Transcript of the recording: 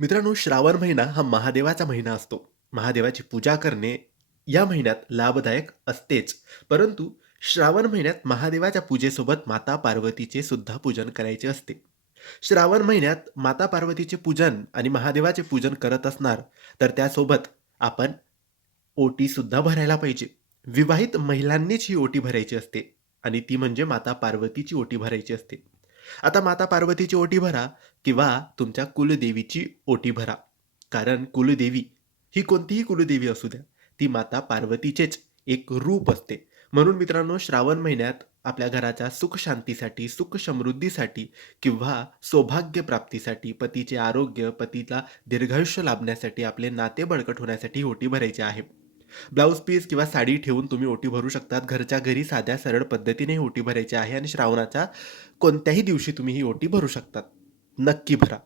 मित्रांनो, श्रावण महिना हा महादेवाचा महिना असतो. महादेवाची पूजा करणे या महिन्यात लाभदायक असतेच. परंतु श्रावण महिन्यात महादेवाच्या पूजेसोबत माता पार्वतीचे सुद्धा पूजन करायचे असते. श्रावण महिन्यात माता पार्वतीचे पूजन आणि महादेवाचे पूजन करत असणार, तर त्यासोबत आपण ओटीसुद्धा भरायला पाहिजे. विवाहित महिलांनीच ही ओटी भरायची असते आणि ती म्हणजे माता पार्वतीची ओटी भरायची असते. आता माता पार्वतीची ओटी भरा किंवा तुमच्या कुलदेवीची ओटी भरा. कारण कुलदेवी ही कोणतीही कुलदेवी असू द्या, ती माता पार्वतीचेच एक रूप असते. म्हणून मित्रांनो, श्रावण महिन्यात आपल्या घराच्या सुख-शांतीसाठी, सुख-समृद्धीसाठी किंवा सौभाग्य प्राप्तीसाठी, पतीचे आरोग्य, पतीला दीर्घायुष्य लाभण्यासाठी, आपले नाते बळकट होण्यासाठी ओटी भरायची आहे. ब्लाऊज पीस किंवा साडी ठेवून तुम्ही ओटी भरू शकतात. घरच्या घरी साध्या सरळ पद्धतीने ही ओटी भरायची आहे आणि श्रावणाच्या कोणत्याही दिवशी तुम्ही ही ओटी भरू शकतात. नक्की भरा.